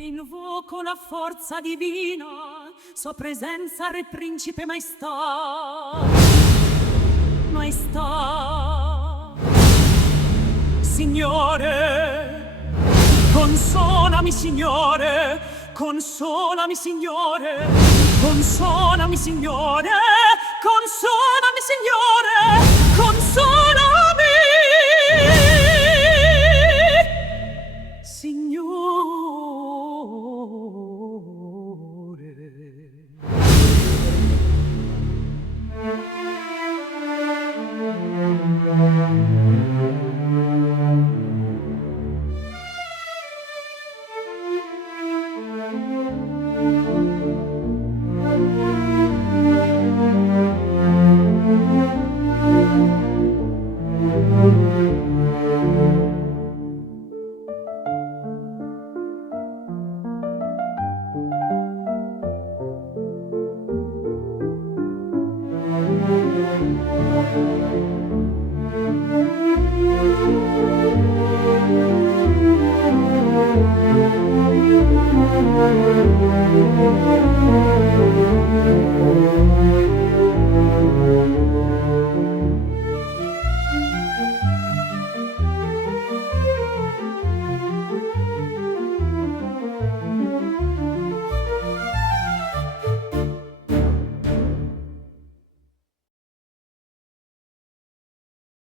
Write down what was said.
Invoco la forza divina, sua presenza re principe maestà. Maestà. Signore, consolami Signore, consolami Signore, consolami Signore, consolami Signore, consolami Thank you.